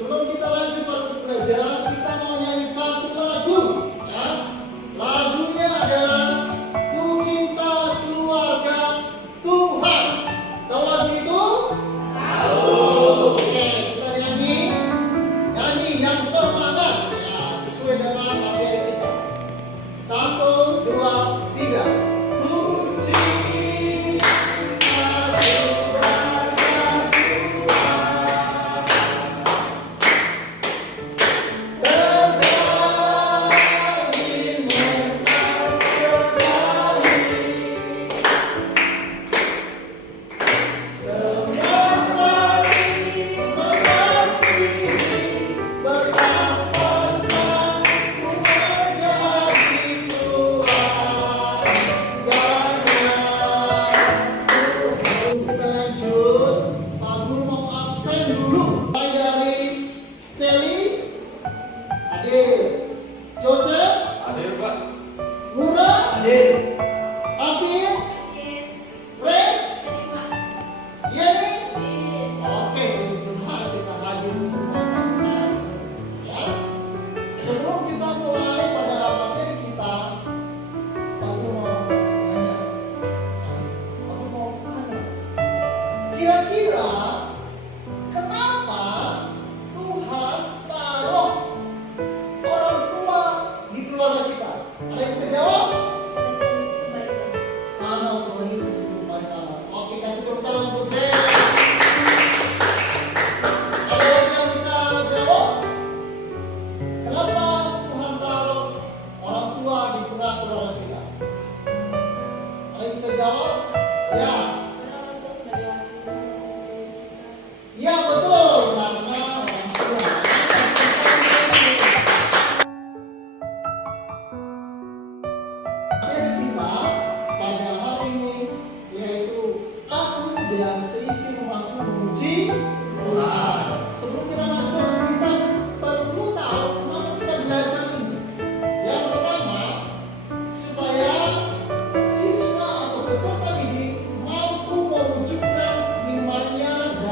Sebelum kita lanjut pelajaran, kita mau nyanyi satu lagu. Ya. Lagunya adalah Ku Cinta Keluarga Tuhan. Tahu lagu itu? Tahu. Oke, kita nyanyi yang semangat. Ya, sesuai dengan materi kita. 1, 2, 3. Ku cinta dalam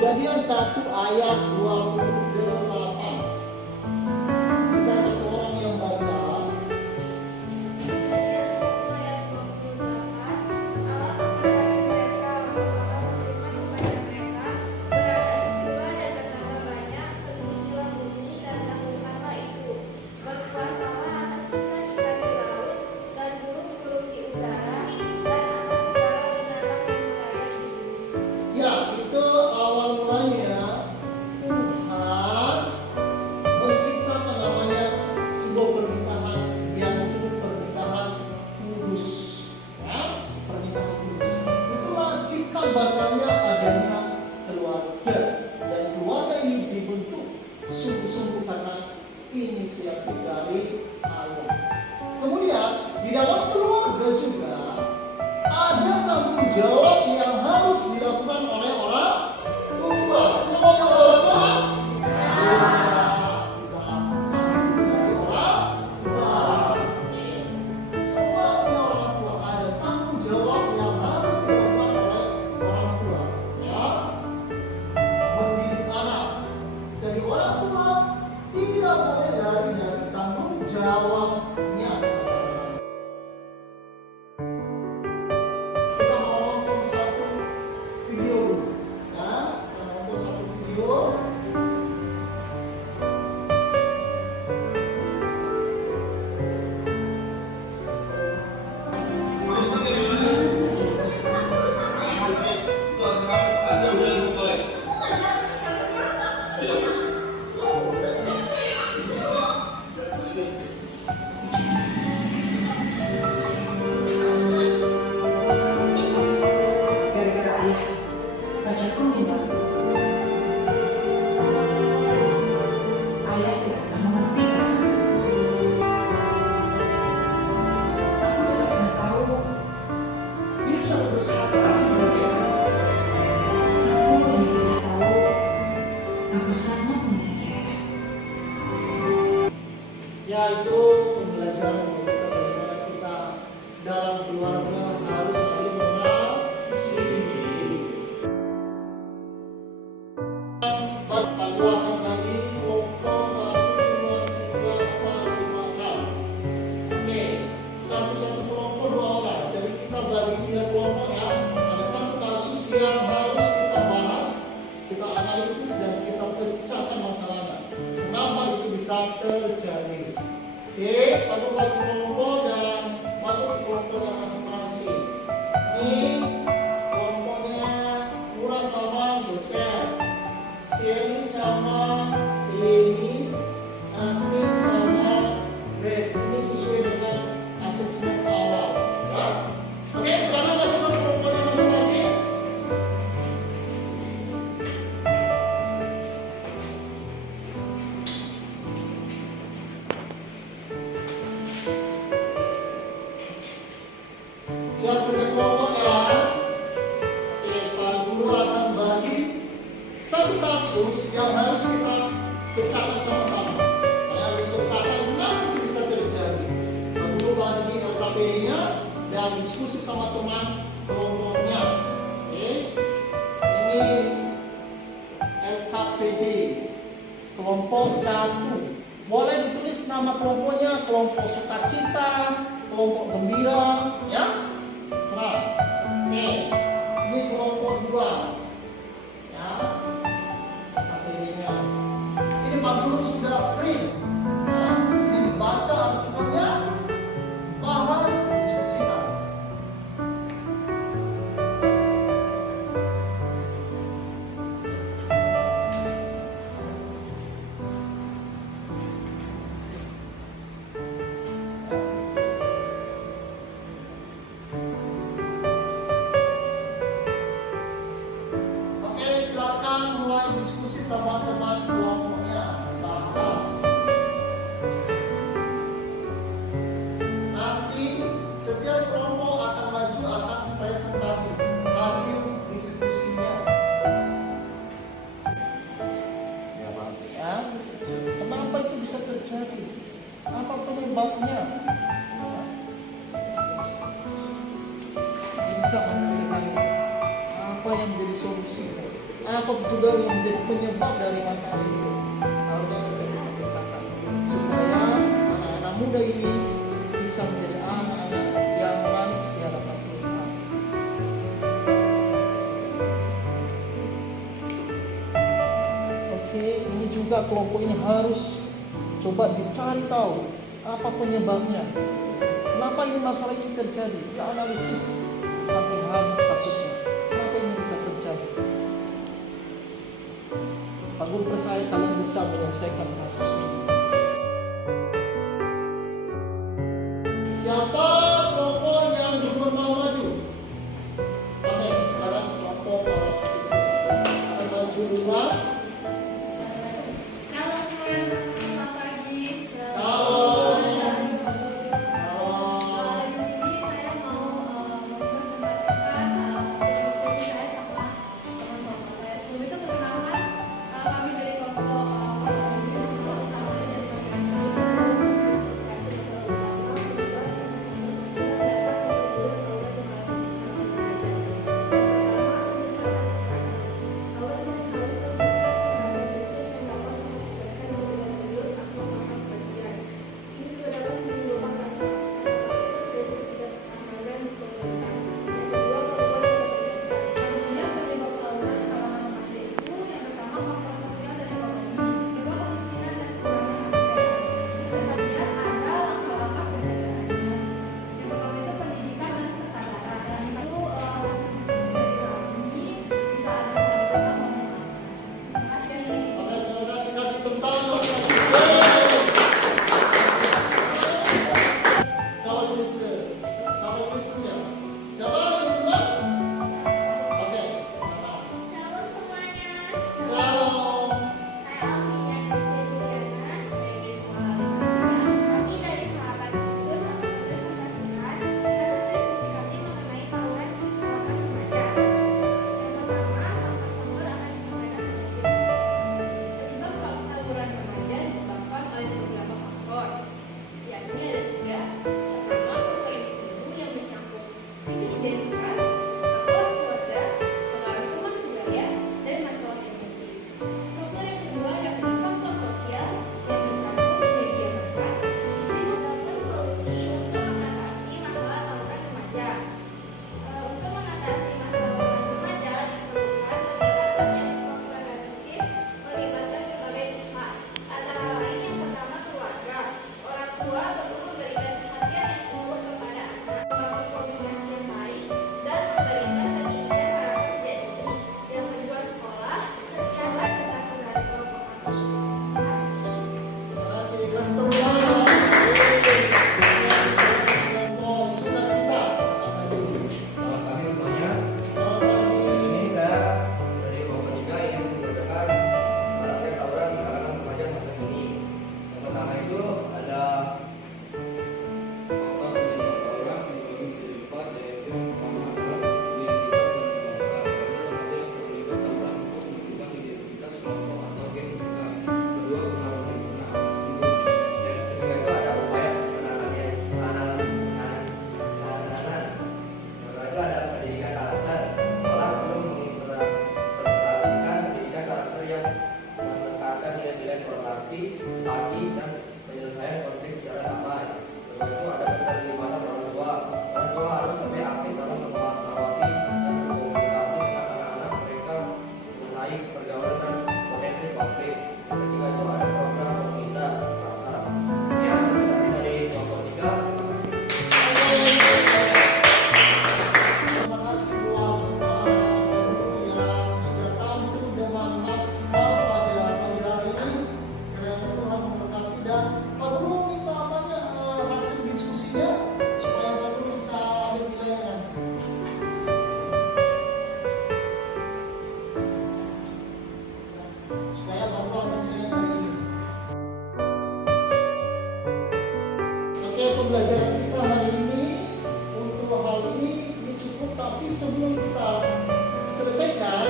Kejadian 1 ayat 28. Kita satu orang yang baca. Kejadian 1 ayat 28. Allah mengajari mereka lalu Allah berfirman kepada mereka, berada di gua dan bertambah banyak, penuhilah bumi dan taklukkanlah itu. Berkuasalah atas ikan-ikan di laut dan burung-burung di udara dan atas segala binatang yang merayap di bumi. Ya, itu awal mulanya Tuhan menciptakan namanya sebuah pernikahan yang disebut pernikahan kudus. Ya, pernikahan kudus. Itulah cikal bakalnya adanya keluarga, dan keluarga ini dibentuk sungguh-sungguh karena inisiatif dari ayah. Kemudian di dalam keluarga juga ada tanggung jawab yang harus dilakukan oleh orang tua. Semuanya orang tua. Kita dari orang tua. Semuanya orang tua ada tanggung jawab yang harus dilakukan oleh orang tua. Ya, mendidik anak. Jadi orang tua tidak boleh lari dari tanggung jawabnya. Kita mau nonton satu video dulu, ya. Kita nonton satu video. Gara-gara ayah, pacarku meninggal. Ayah tidak pernah mengerti perasaan. Aku tidak pernah tahu. Dia selalu berusaha keras membahagiakan. Aku hanya pernah tahu. Aku sangat menyayangi ayah. Ya, itu pembelajaran untuk kita bagaimana kita dalam keluarga harus saling mengasihi. Panduan lagi kelompok 1, 2, 3, 4, 5, 6. Oke, satu kelompok 2 orang. Jadi kita bagi 3 kelompok ya. Ada satu kasus yang harus kita bahas, kita analisis dan kita pecahkan masalahnya. Kenapa itu bisa terjadi? Oke, lalu bagi kelompok dan masuk ke kelompoknya masing-masing. Ini kelompoknya Mura sama Joseph, Sieni sama Eni, Amin sama Grace. Ini sesuai dengan asesmen awal. Ya. Oke, sekarang masuk ke kelompoknya masing-masing. Siap punya kelompok ya? Oke, Pak Guru akan bagi satu kasus yang harus kita pecahkan sama-sama. Yang harus pecahkan kenapa itu bisa terjadi. Pak Guru bagi LKPD-nya dan diskusi sama teman kelompoknya. Oke, ini LKPD kelompok 1. Boleh ditulis nama kelompoknya, kelompok sukacita, kelompok gembira, ya. Serah. Oke, ini kelompok 2. Ya, LKPD-nya. Ini Pak Guru sudah print. Ya, ini dibaca artikelnya, bahas, diskusikan. Oke, silakan mulai diskusi sama teman kelompoknya. Bahas. Nanti setiap kelompok akan maju akan presentasi hasil diskusinya. Ya, kenapa itu bisa terjadi? Apa penyebabnya? Bisa menyelesaikan apa yang menjadi solusi? Apa juga yang menjadi penyebab dari masalah itu? Harus bisa kita pecahkan supaya anak-anak muda ini bisa menjadi anak-anak yang manis di hadapan Tuhan. Oke, ini juga kelompok ini harus coba dicari tahu apa penyebabnya. Kenapa ini masalah ini terjadi? Dianalisis sampai habis kasusnya. Kenapa ini bisa terjadi? Pak Guru percaya kalian bisa menyelesaikan kasus ini. Siapa kelompok yang belum mau maju? Oke, sekarang kelompok para bisnis akan maju duluan. Halo teman, selamat pagi. Oke, pembelajaran kita hari ini untuk hal ini cukup. Tapi sebelum kita selesaikan,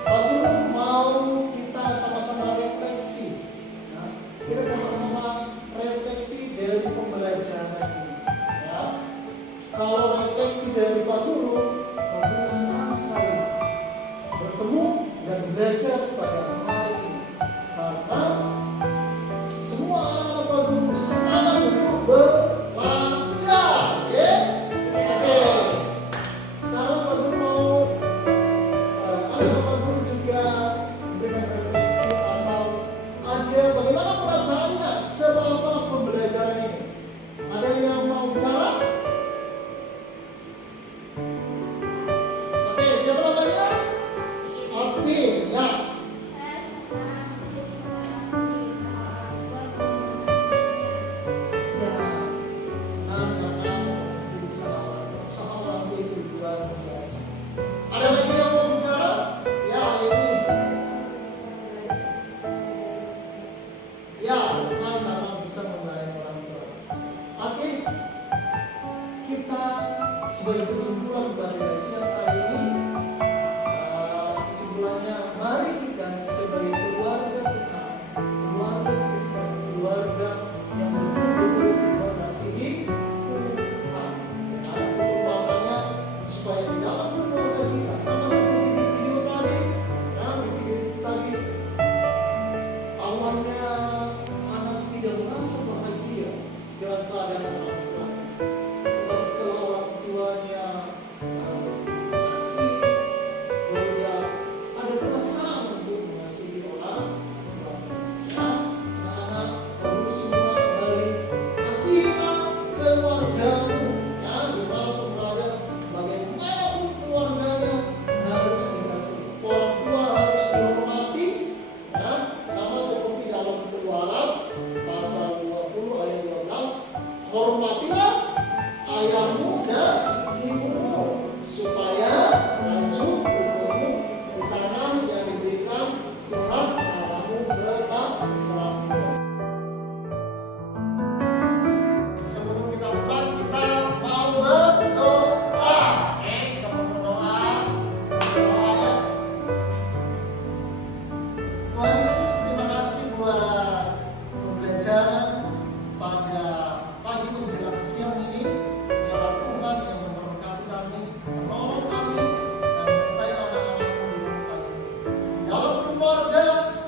Pak Guru mau kita sama-sama refleksi. Nah, kita sama-sama refleksi dari pembelajaran ini. Ya. Kalau refleksi dari Pak Guru senang sekali bertemu dan belajar pada hari ini. Karena semua anak Pak Guru semangat untuk belajar. Ya? Oke. Sekarang Pak Guru mau anak Pak Guru juga memberikan refleksi atau ada bagaimana perasaannya selama pembelajaran ini. Ada yang mau bicara? Oke, siapa namanya? Alvin, ya. Ya, senang karena usaha orang tua itu luar biasa. Ada lagi yang mau bicara? Ya, ini. Ya, senang karena bisa melayani orang tua. Oke, kita sebagai kesimpulan pada siang hari ini, kesimpulannya, mari kita sebagai keluarga Tuhan, keluarga Kristen, keluarga yang betul-betul mengasihi Tuhan. Kekuatannya supaya di dalam keluarga kita, sama seperti di video tadi, ya, di video itu tadi, awalnya anak tidak merasa bahagia dengan keadaan orang tua. Tetapi setelah orang tuanya sakit, lalu dia ada perasaan untuk mengasihi orang tuanya. Ya, anak-anak baru semua kembali kasihlah keluargamu. Ya, dimanapun berada, bagaimanapun keluarganya harus dikasihi. Orang tua harus dihormati. Ya, sama seperti dalam Keluaran pasal 20 ayat 12, hormatilah ayahmu dan ibumu supaya lanjut usahamu di tanah yang diberikan Tuhan Allahmu kepadamu. Sebelum kita pulang, kita mau berdoa. Kita mau berdoa. Berdoa. Tuhan Yesus, terima kasih buat pembelajaran pada pagi menjelang siang ini. Biarlah Tuhan yang memberkati kami, menolong kami, dan menyertai anak-anak-Mu di tempat ini. Dalam keluarga,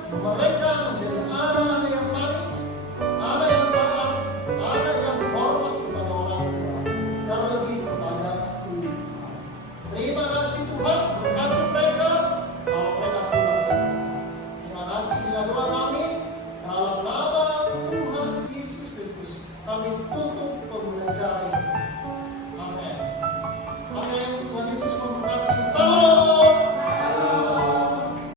mereka menjadi anak-anak yang manis, anak yang taat, anak yang hormat kepada orang tua, terlebih kepada Tuhan. Terima kasih Tuhan, berkati mereka kalau mereka pulang. Terima kasih bila doa kami dalam nama Tuhan Yesus Kristus. Kami tutup pembelajaran ini.